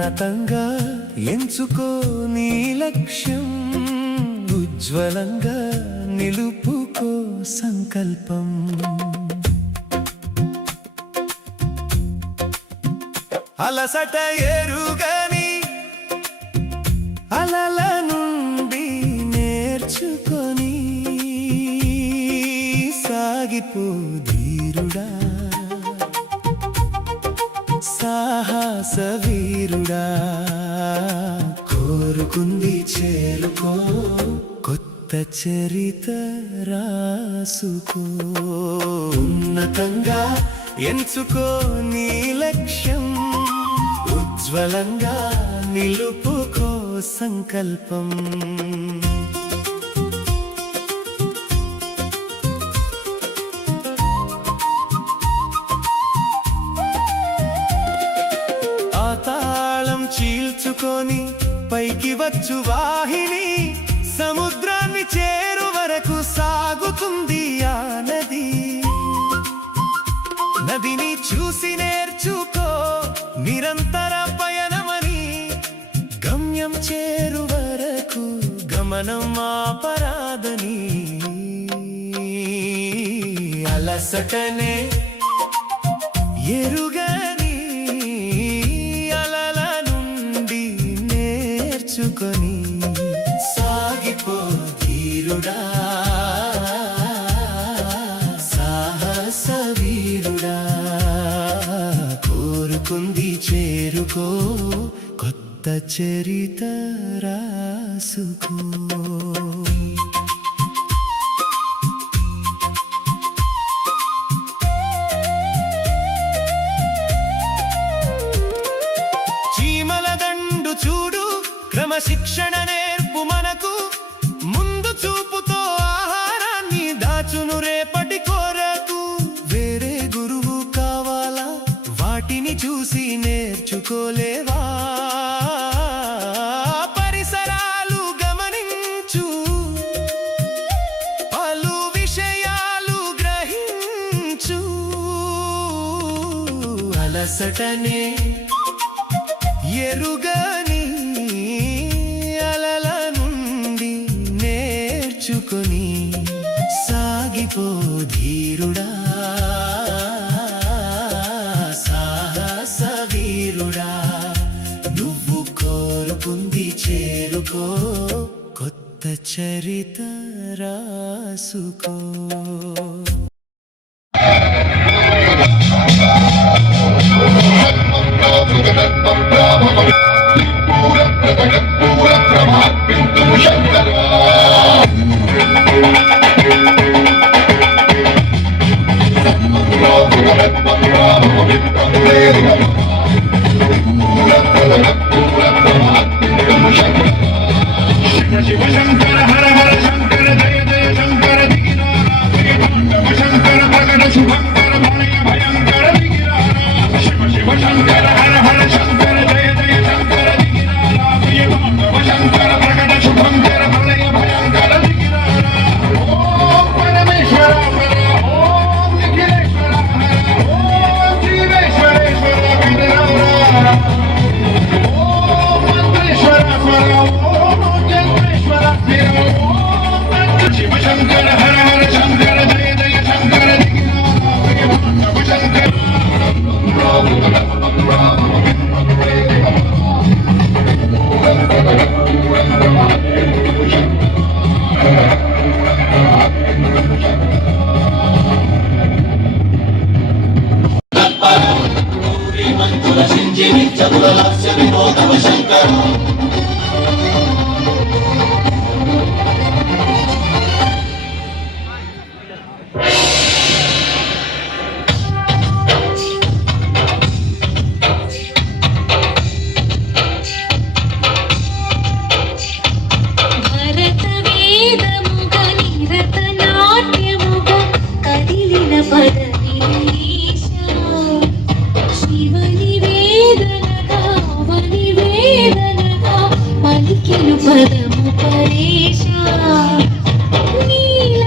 ఉన్నతంగా ఎంచుకో నీ లక్ష్యం, ఉజ్వలంగా నిలుపుకో సంకల్పం. అలసట ఎరుగని అలల నుండి నేర్చుకొని సాగిపో ధీరుడా, సాహస వీరుడా. కోరుకుంది చేరుకో, కొత్త చరిత రాసుకో. ఉన్నతంగా ఎంచుకో నీ లక్ష్యం, ఉజ్వలంగా నిలుపుకో సంకల్పం. చీల్చుకొని పైకి వచ్చు వాహిని, సముద్రాన్ని చేరు వరకు సాగుతుంది ఆ నది. నదిని చూసి నేర్చుకో నిరంతర పయనమని, గమ్యం చేరు వరకు గమనం ఆపరాదని. అలసటనే ఎరుగని అలల నుండి నేర్చుకొని సాగిపో ధీరుడా, సాహస వీరుడా. కోరుకుంది చేరుకో, కొత్త చరిత రాసుకో. చూడు క్రమశిక్షణ నేర్పు మనకు, ముందు చూపుతో ఆహారాన్ని దాచును రేపటి కొరకు. వేరే గురువు కావాలా, వాటిని చూసి నేర్చుకోలేవా? పరిసరాలు గమనించు, పలు విషయాలు గ్రహించు. అలసటనే ఎరుగని అలల నుండి నేర్చుకొని సాగిపో ధీరుడా, సాహస వీరుడా. నువ్వు కోరుకుంది చేరుకో, కొత్త చరిత రాసుకో. శివ శంకర హర హర శంకర జయ జయ శంకర దిగినారా, శంకర ప్రకట శుభంకర భయ భయంకర దిగినారా. శివ శివ శంకర హర హర శంకర జయ జయ శంకర దిగినారా, శంకర ప్రకట శుభంకర భయ భయంకర దిగినారా. ఓం పరమేశ్వర హర, ఓం నిఖిలేశ్వర హర, ఓం జీవేశ్వరేశ్వర వినరా. ఓం మంత్రేశ్వర స్వర, శివ శంకర హర హర శంకర జయ జయ శంకర శంకర. పదము పరేశా నీల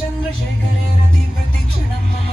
चन्द्रशेखरे रति प्रतिक्षणं मम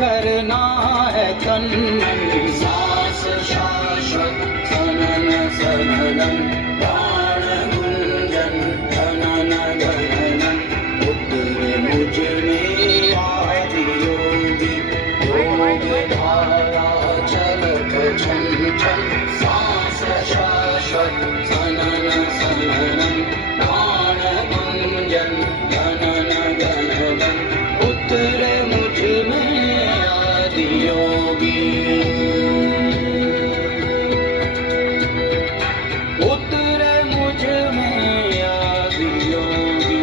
करना है तन मन सांस शाश्वत सनन सननन प्राण गुंजन धनन गणनन उतरे मुझ में आदि योगी योग धारा चलक छन छन सांस शाश्वत सनन सननन प्राण गुंजन धनन गणनन उतरे मुझ में योगी उतरे मुझ में आदि योगी।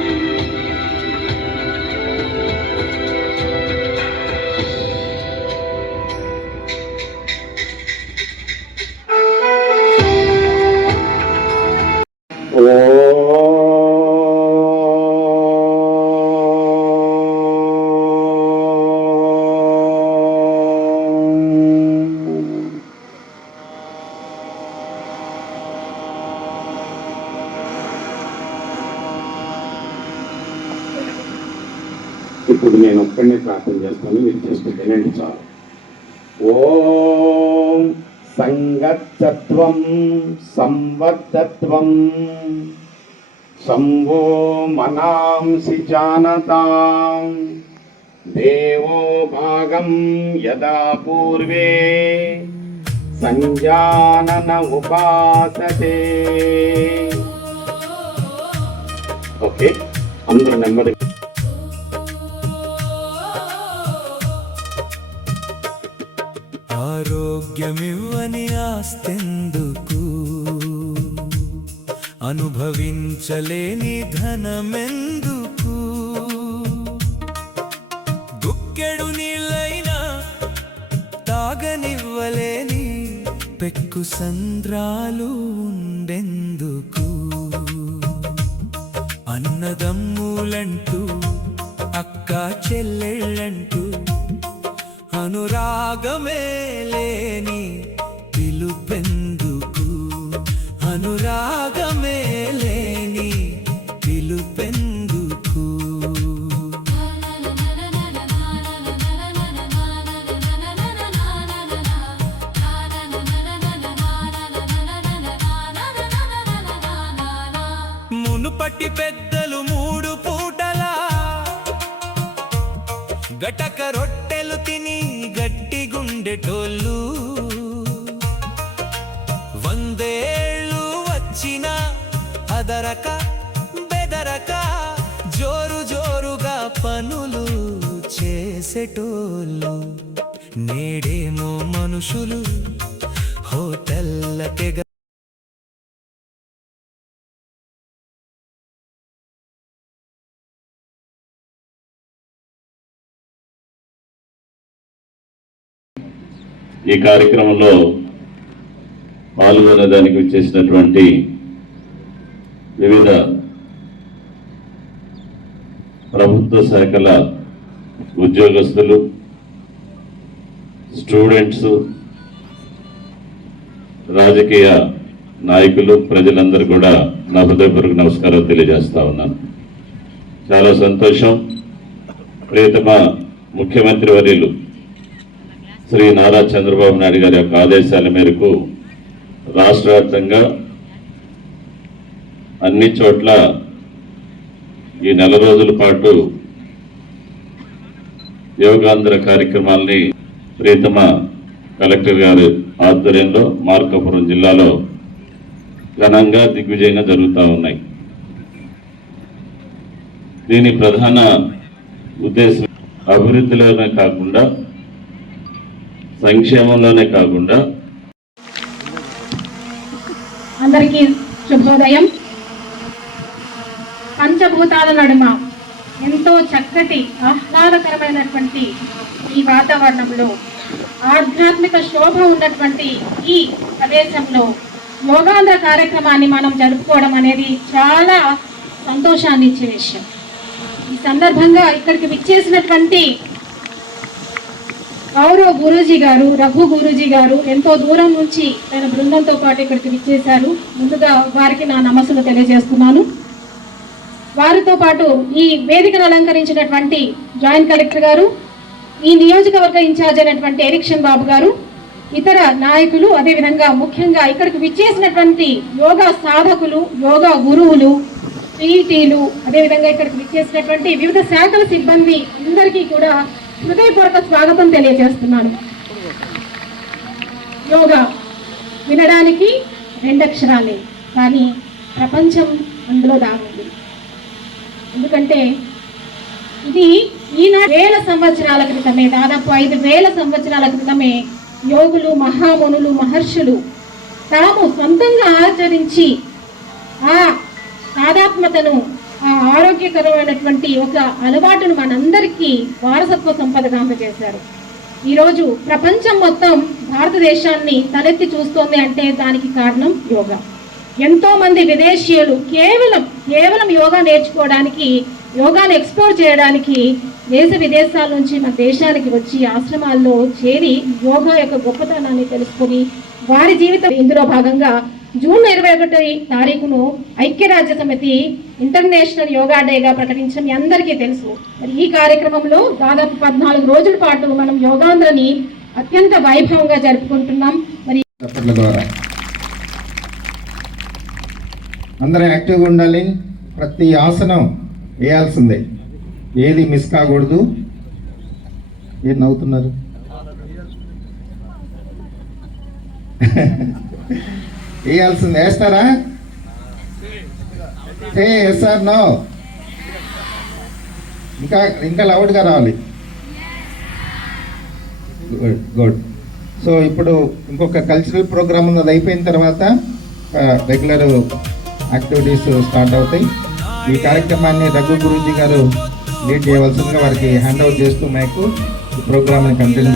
ఇప్పుడు నేను ఒక్కడనే ప్రార్థన చేస్తాను, మీరు జస్ట్ వినండి చాలు. ఓం సంగచ్చత్వం సంవద్దత్వం శంభో మనాంసి జానతాం దేవో భాగం యదా పూర్వే సంజానన ఉపాసతే. ఓకే, అందరూ నెమ్మది. ఆరోగ్యమివ్వని ఆస్తెందుకు, అనుభవించలేని ధనమెందుకు, గుక్కెడు నీళ్ళైనా తాగనివ్వలేని పెక్కు సంద్రాలు ఉండెందుకు, అన్నదమ్ములంటూ అక్క చెల్లెళ్ళంటూ అనురాగమే లేని పిలుపెందుకు, అనురాగమే లేని మునుపటి పెద్దలు 3 పూటలా గటక రొట్టెలు తిని గట్టి గుండెటోళ్ళు 100 ఏళ్ళు వచ్చిన అదరక బెదరక జోరు జోరుగా పనులు చేసేటోళ్ళు నేడేమో మనుషులు హోటల్లకే ఈ కార్యక్రమంలో పాల్గొనేదానికి వచ్చేసినటువంటి వివిధ ప్రభుత్వ శాఖల ఉద్యోగస్తులు, స్టూడెంట్స్, రాజకీయ నాయకులు, ప్రజలందరూ కూడా నా హృదయపూర్వక నమస్కారాలు తెలియజేస్తా ఉన్నాను. చాలా సంతోషం. ప్రియతమ ముఖ్యమంత్రి వర్యులు శ్రీ నారా చంద్రబాబు నాయుడు గారి యొక్క ఆదేశాల మేరకు రాష్ట్ర వ్యాప్తంగా అన్ని చోట్ల ఈ 4 రోజుల పాటు యోగాంధ్ర కార్యక్రమాల్ని ప్రియతమ కలెక్టర్ గారి ఆధ్వర్యంలో మార్కాపురం జిల్లాలో ఘనంగా దిగ్విజయంగా జరుగుతూ ఉన్నాయి. దీని ప్రధాన ఉద్దేశం అభివృద్ధిలోనే కాకుండా సంక్షేమంలోనే కాకుండా అందరికీ శుభోదయం. పంచభూతాల నడుమ ఎంతో చక్కటి ఆహ్లాదకరమైనటువంటి ఈ వాతావరణంలో ఆధ్యాత్మిక శోభ ఉన్నటువంటి ఈ ప్రదేశంలో యోగాంధ్ర కార్యక్రమాన్ని మనం జరుపుకోవడం అనేది చాలా సంతోషాన్ని ఇచ్చే విషయం. ఈ సందర్భంగా ఇక్కడికి విచ్చేసినటువంటి గౌరవ్ గురూజీ గారు, రఘు గురూజీ గారు ఎంతో దూరం నుంచి తన బృందంతో పాటు ఇక్కడికి విచ్చేశారు. ముందుగా వారికి నా నమస్సులు తెలియజేస్తున్నాను. వారితో పాటు ఈ వేదికను అలంకరించినటువంటి జాయింట్ కలెక్టర్ గారు, ఈ నియోజకవర్గ ఇన్ఛార్జ్ అయినటువంటి ఎరిక్షన్ బాబు గారు, ఇతర నాయకులు, అదేవిధంగా ముఖ్యంగా ఇక్కడికి విచ్చేసినటువంటి యోగా సాధకులు, యోగా గురువులు, పీఈటీలు, అదేవిధంగా ఇక్కడికి విచ్చేసినటువంటి వివిధ శాఖల సిబ్బంది అందరికీ కూడా హృదయపూర్వక స్వాగతం తెలియజేస్తున్నాను. యోగా వినడానికి 2 అక్షరాలే, కానీ ప్రపంచం అందులో దాగుంది. ఎందుకంటే ఇది ఈనాడు 1000 సంవత్సరాల క్రితమే, దాదాపు 5000 సంవత్సరాల క్రితమే యోగులు, మహామునులు, మహర్షులు తాము సొంతంగా ఆచరించి ఆ సాదాత్మతను, ఆ ఆరోగ్యకరమైనటువంటి ఒక అలవాటును మనందరికీ వారసత్వ సంపదగా అందజేశారు. ఈరోజు ప్రపంచం మొత్తం భారతదేశాన్ని తలెత్తి చూస్తోంది అంటే దానికి కారణం యోగా. ఎంతో మంది విదేశీయులు కేవలం యోగా నేర్చుకోవడానికి, యోగాను ఎక్స్ప్లోర్ చేయడానికి దేశ విదేశాల నుంచి మన దేశానికి వచ్చి ఆశ్రమాల్లో చేరి యోగా యొక్క గొప్పతనాన్ని తెలుసుకొని వారి జీవితం. ఇందులో భాగంగా జూన్ 21 తారీఖును ఐక్యరాజ్య సమితి ఇంటర్నేషనల్ యోగా డేగా ప్రకటించడం మీ అందరికీ తెలుసు. మరి ఈ కార్యక్రమంలో దాదాపు 14 రోజుల పాటు మనం యోగాంధ్రని అత్యంత వైభవంగా జరుపుకుంటున్నాం. మరి ద్వారా అందరూ యాక్టివ్గా ఉండాలి. ప్రతి ఆసనం వేయాల్సిందే, ఏది మిస్ కాకూడదు. ఏం నవ్వుతున్నారు? వేయాల్సింది వేస్తారా? Yes or no? ఇంకా లౌడ్గా రావాలి. గుడ్. సో ఇప్పుడు ఇంకొక కల్చరల్ ప్రోగ్రామ్ ఉన్నది, అయిపోయిన తర్వాత రెగ్యులర్ యాక్టివిటీస్ స్టార్ట్ అవుతాయి. ఈ కార్యక్రమాన్ని రఘు గురూజీ గారు లీడ్ చేయవలసిందిగా వారికి హ్యాండ్ ఓవర్ చేస్తూ మైకు ఈ ప్రోగ్రామ్ని కంటిన్యూ.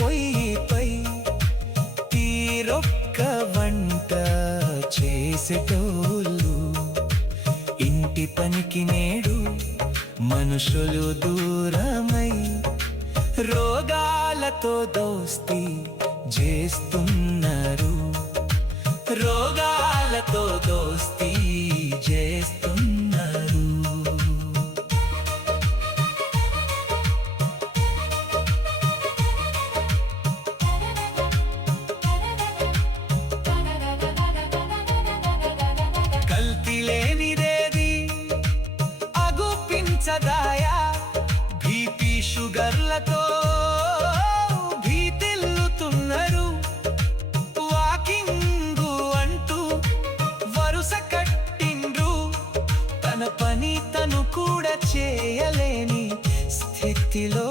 పొయ్యిపై తీరొక్క వంట చేసేటోళ్ళు, ఇంటి పనికి నేడు మనుషులు దూరమై రోగాలతో దోస్తీ చేస్తున్నారు, రోగాలతో దోస్తీ చేస్తున్నారు. పంచదాయ బీపీ షుగర్లతో భీతిల్లుతున్నారు. వాకింగ్ అంటూ వరుస కట్టిండ్రు, తన పని తను కూడా చేయలేని స్థితిలో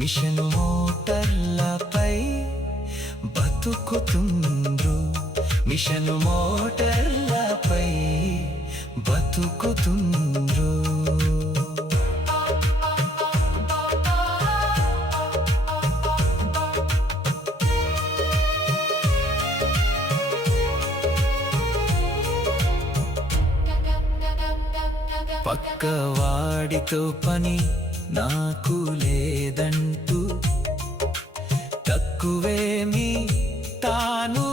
మిషన్ మోటార్లపై బతుకుతుండ్రు. మిషన్ మోటార్లపై బతుకుతుండ్రు. పక్కవాడితో పని నాకు లేదంటూ తక్కువేమి తాను